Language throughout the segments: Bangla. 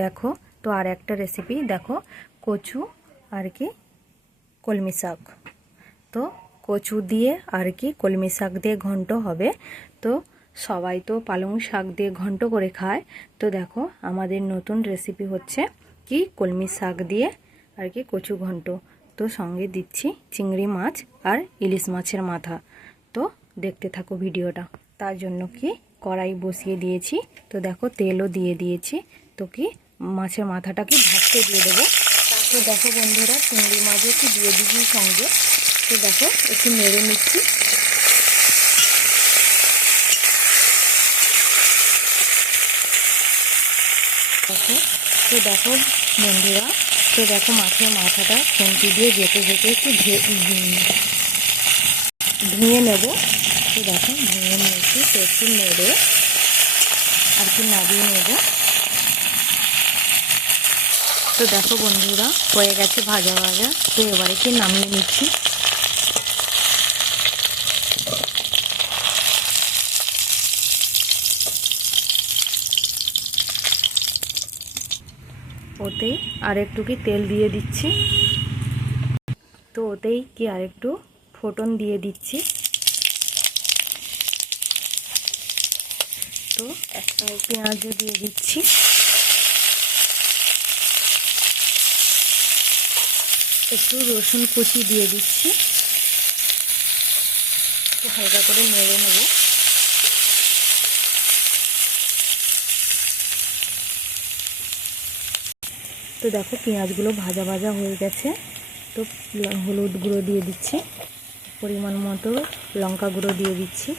দেখো, তো আর একটা রেসিপি দেখো, কচু আর কি কলমি শাক। তো কচু দিয়ে আর কি কলমি শাক দিয়ে ঘন্ট হবে। তো সবাই তো পালং শাক দিয়ে ঘন্ট করে খায়। তো দেখো, আমাদের নতুন রেসিপি হচ্ছে কি কলমি শাক দিয়ে আর কি কচু ঘন্ট। তো সঙ্গে দিচ্ছি চিংড়ি মাছ আর ইলিশ মাছের মাথা। তো দেখতে থাকো ভিডিওটা। তার জন্য কি কড়াই বসিয়ে দিয়েছি। তো দেখো, তেলও দিয়ে দিয়েছি। তো কি মাছের মাথাটাকে ভাজতে দিয়ে দেবো। তো দেখো বন্ধুরা, চিংড়ি মাছও কি দিয়ে দিবি সঙ্গে। তো দেখো, একটু নেড়ে নিচ্ছি। তো দেখো বন্ধুরা, তো দেখো মাছের মাথাটা খুন্তি দিয়ে যেতে যেতে একটু ধুয়ে নেব। তো দেখো, ধুয়ে নিয়েছি, তো একটু নেড়ে আর কি নাড়িয়ে নেব। তো দেখো বন্ধুরা, হয়ে গেছে ভাজা ভাজা। তো এবারে কি নামিয়ে নিচ্ছি? ওতেই আর একটু কি তেল দিয়ে দিচ্ছি। তো ওতেই কি আর একটু ফোটন দিয়ে দিচ্ছি। তো একটা পেঁয়াজও দিয়ে দিচ্ছি। একটু রসুন কুচি দিয়ে দিচ্ছি। একটু হালকা করে নেড়ে নেব। তো দেখো পেঁয়াজগুলো ভাজা ভাজা হয়ে গেছে। তো হলুদ গুঁড়ো দিয়ে দিচ্ছি। পরিমাণ মতো লঙ্কা গুঁড়ো দিয়ে দিচ্ছি।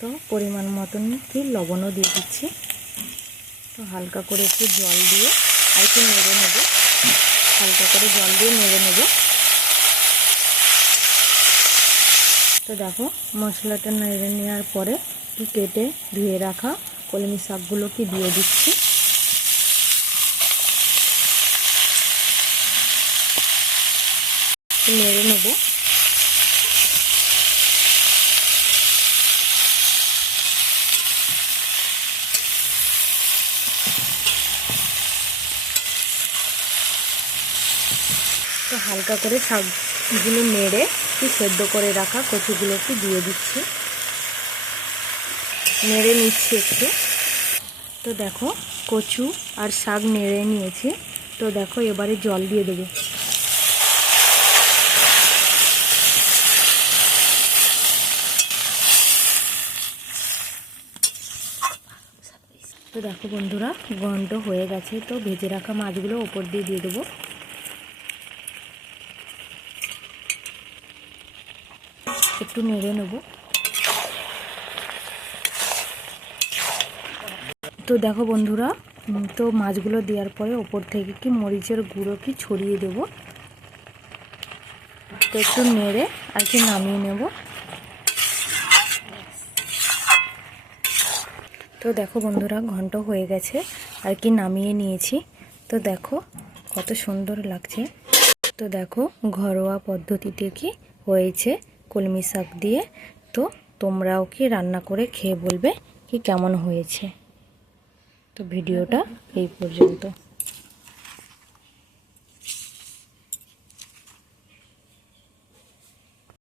তো পরিমাণ মতন কি লবণও দিয়ে দিচ্ছি। তো হালকা করে একটু জল দিয়ে আর একটু নেড়ে নেব। হালকা করে জল দিয়ে নেড়ে নেব। তো দেখো, মশলাটা নেড়ে নেওয়ার পরে কেটে ধুয়ে রাখা কলমি শাকগুলো কি দিয়ে দিচ্ছি। নেড়ে নেব। তো হালকা করে শাকগুলো নেড়ে কি সেদ্ধ করে রাখা কচুগুলোকে দিয়ে দিচ্ছি। নেড়ে নিচ্ছি একটু। তো দেখো, কচু আর শাক নেড়ে নিয়েছি। তো দেখো, এবারে জল দিয়ে দেবো। তো দেখো বন্ধুরা গন্ধ হয়ে গেছে। তো ভেজে রাখা মাছগুলো ওপর দিয়ে দিয়ে দেবো। একটু নেড়ে নেব। তো দেখো বন্ধুরা তো মাছগুলো দেওয়ার পরে ওপর থেকে কি মরিচের গুঁড়ো কি ছড়িয়ে দেব? তো একটু নেড়ে আর কি নামিয়ে নেব। তো দেখো বন্ধুরা, ঘন্ট হয়ে গেছে, আর কি নামিয়ে নিয়েছি। তো দেখো কত সুন্দর লাগছে। তো দেখো ঘরোয়া পদ্ধতিতে কি হয়েছে। কলমি শাক দিয়ে, তো তোমরাও কি রান্না করে খেয়ে বলবে কি কেমন হয়েছে? তো ভিডিওটা এই পর্যন্ত।